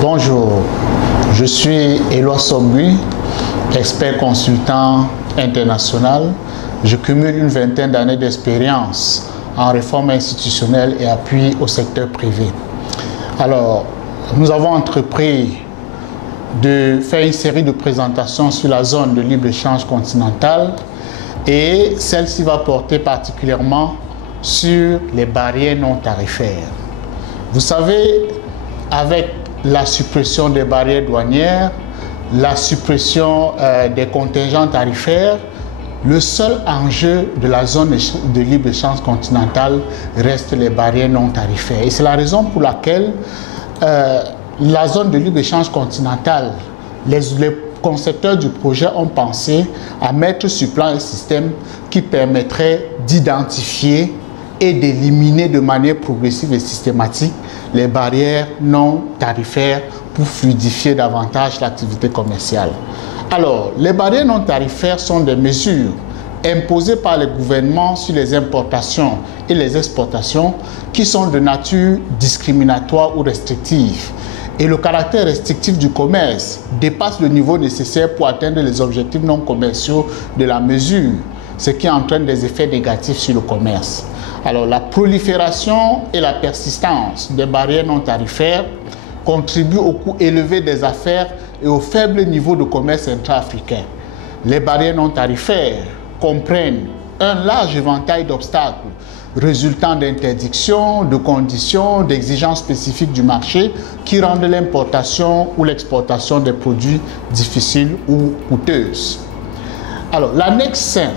Bonjour, je suis Éloi Sombui, expert consultant international. Je cumule une vingtaine d'années d'expérience en réforme institutionnelle et appui au secteur privé. Alors, nous avons entrepris de faire une série de présentations sur la zone de libre-échange continentale et celle-ci va porter particulièrement sur les barrières non tarifaires. Vous savez, avec la suppression des barrières douanières, la suppression des contingents tarifaires, le seul enjeu de la zone de libre-échange continentale reste les barrières non tarifaires. Et c'est la raison pour laquelle la zone de libre-échange continentale, les concepteurs du projet ont pensé à mettre sur plan un système qui permettrait d'identifier et d'éliminer de manière progressive et systématique les barrières non tarifaires pour fluidifier davantage l'activité commerciale. Alors, les barrières non tarifaires sont des mesures imposées par les gouvernements sur les importations et les exportations qui sont de nature discriminatoire ou restrictive. Et le caractère restrictif du commerce dépasse le niveau nécessaire pour atteindre les objectifs non commerciaux de la mesure, ce qui entraîne des effets négatifs sur le commerce. Alors, la prolifération et la persistance des barrières non tarifaires contribuent au coût élevé des affaires et au faible niveau de commerce intra-africain. Les barrières non tarifaires comprennent un large éventail d'obstacles résultant d'interdictions, de conditions, d'exigences spécifiques du marché qui rendent l'importation ou l'exportation des produits difficiles ou coûteuses. Alors, l'annexe 5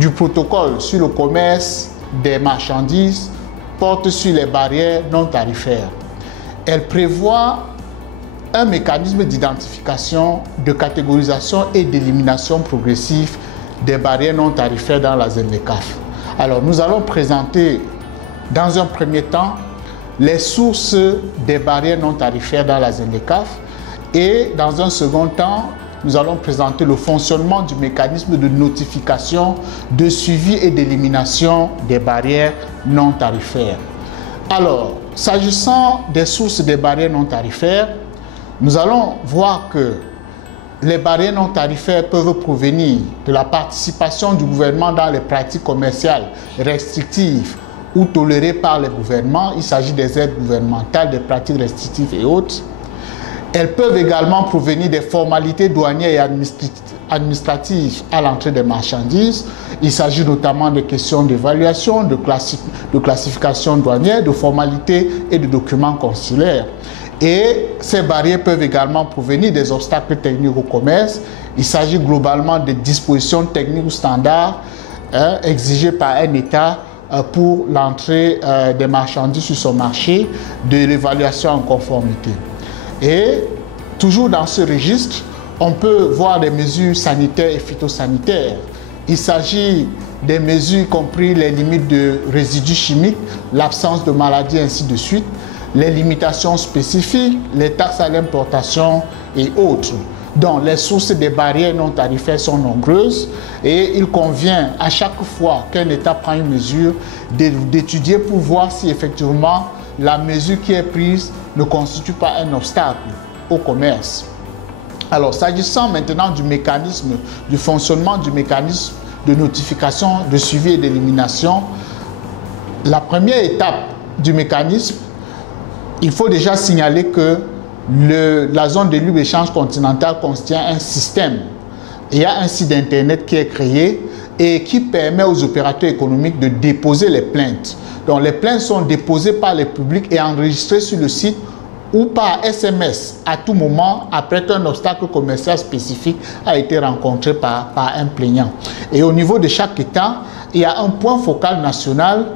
du protocole sur le commerce des marchandises porte sur les barrières non tarifaires. Elle prévoit un mécanisme d'identification, de catégorisation et d'élimination progressive des barrières non tarifaires dans la ZLECAf. Alors, nous allons présenter dans un premier temps les sources des barrières non tarifaires dans la ZLECAf et dans un second temps, nous allons présenter le fonctionnement du mécanisme de notification, de suivi et d'élimination des barrières non tarifaires. Alors, s'agissant des sources des barrières non tarifaires, nous allons voir que les barrières non tarifaires peuvent provenir de la participation du gouvernement dans les pratiques commerciales restrictives ou tolérées par les gouvernements. Il s'agit des aides gouvernementales, des pratiques restrictives et autres. Elles peuvent également provenir des formalités douanières et administratives à l'entrée des marchandises. Il s'agit notamment de questions d'évaluation, de classification douanière, de formalités et de documents consulaires. Et ces barrières peuvent également provenir des obstacles techniques au commerce. Il s'agit globalement des dispositions techniques ou standards exigées par un État pour l'entrée des marchandises sur son marché, de l'évaluation en conformité. Et toujours dans ce registre, on peut voir des mesures sanitaires et phytosanitaires. Il s'agit des mesures compris les limites de résidus chimiques, l'absence de maladies, ainsi de suite, les limitations spécifiques, les taxes à l'importation et autres. Donc, les sources des barrières non tarifaires sont nombreuses et il convient à chaque fois qu'un État prend une mesure d'étudier pour voir si effectivement la mesure qui est prise ne constitue pas un obstacle au commerce. Alors, s'agissant maintenant du mécanisme, du fonctionnement du mécanisme de notification, de suivi et d'élimination, la première étape du mécanisme, il faut déjà signaler que la zone de libre-échange continentale contient un système. Il y a un site internet qui est créé et qui permet aux opérateurs économiques de déposer les plaintes. Donc, les plaintes sont déposées par le public et enregistrées sur le site ou par SMS à tout moment après qu'un obstacle commercial spécifique a été rencontré par un plaignant. Et au niveau de chaque État, il y a un point focal national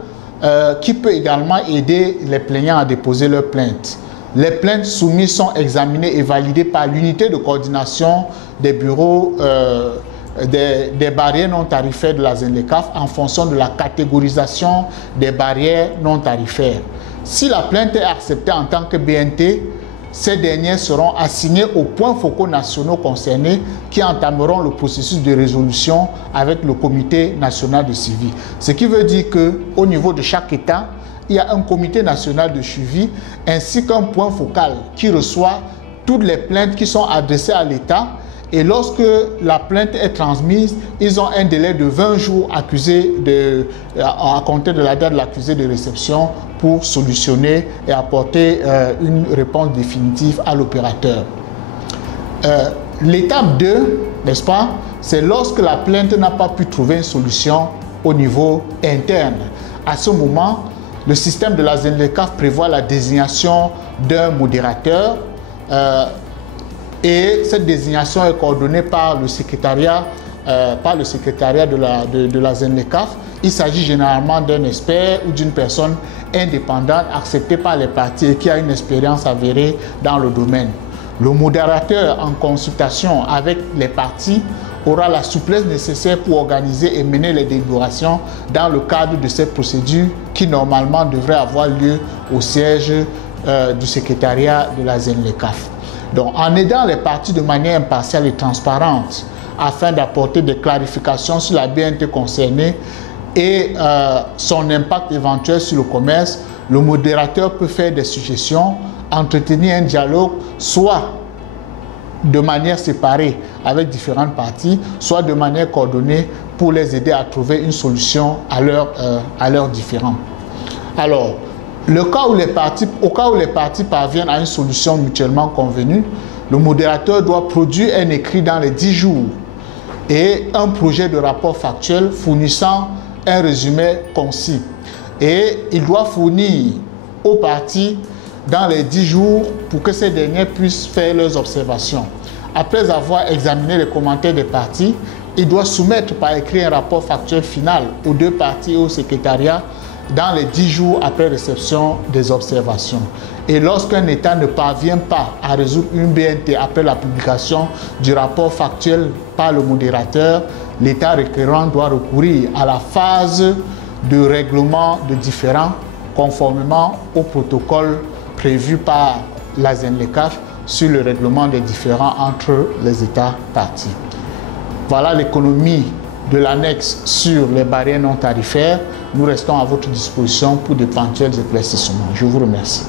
qui peut également aider les plaignants à déposer leurs plaintes. Les plaintes soumises sont examinées et validées par l'unité de coordination des bureaux des barrières non tarifaires de la ZLECAf en fonction de la catégorisation des barrières non tarifaires. Si la plainte est acceptée en tant que BNT, ces dernières seront assignées aux points focaux nationaux concernés qui entameront le processus de résolution avec le comité national de suivi. Ce qui veut dire qu'au niveau de chaque État, il y a un comité national de suivi ainsi qu'un point focal qui reçoit toutes les plaintes qui sont adressées à l'État. Et lorsque la plainte est transmise, ils ont un délai de 20 jours à compter de la date de l'accusé de réception pour solutionner et apporter une réponse définitive à l'opérateur. L'étape 2, n'est-ce pas, c'est lorsque la plainte n'a pas pu trouver une solution au niveau interne. À ce moment, le système de la ZNLECAf prévoit la désignation d'un modérateur et cette désignation est coordonnée par le secrétariat de la ZNLECAf. Il s'agit généralement d'un expert ou d'une personne indépendante acceptée par les parties et qui a une expérience avérée dans le domaine. Le modérateur, en consultation avec les parties, aura la souplesse nécessaire pour organiser et mener les délibérations dans le cadre de cette procédure qui normalement devrait avoir lieu au siège du secrétariat de la ZNLECAf. Donc, en aidant les parties de manière impartiale et transparente afin d'apporter des clarifications sur la BNT concernée et son impact éventuel sur le commerce, le modérateur peut faire des suggestions, entretenir un dialogue, soit de manière séparée avec différentes parties, soit de manière coordonnée pour les aider à trouver une solution à leurs différends. Alors, au cas où les parties parviennent à une solution mutuellement convenue, le modérateur doit produire un écrit dans les 10 jours et un projet de rapport factuel fournissant un résumé concis. Et il doit fournir aux parties dans les 10 jours pour que ces derniers puissent faire leurs observations. Après avoir examiné les commentaires des parties, il doit soumettre par écrit un rapport factuel final aux deux parties et au secrétariat dans les 10 jours après réception des observations. Et lorsqu'un État ne parvient pas à résoudre une BNT après la publication du rapport factuel par le modérateur, l'État requérant doit recourir à la phase de règlement de différends conformément au protocole prévu par la ZNLECAf sur le règlement des différends entre les États parties. Voilà l'économie de l'annexe sur les barrières non tarifaires. Nous restons à votre disposition pour d'éventuels éclaircissements. Je vous remercie.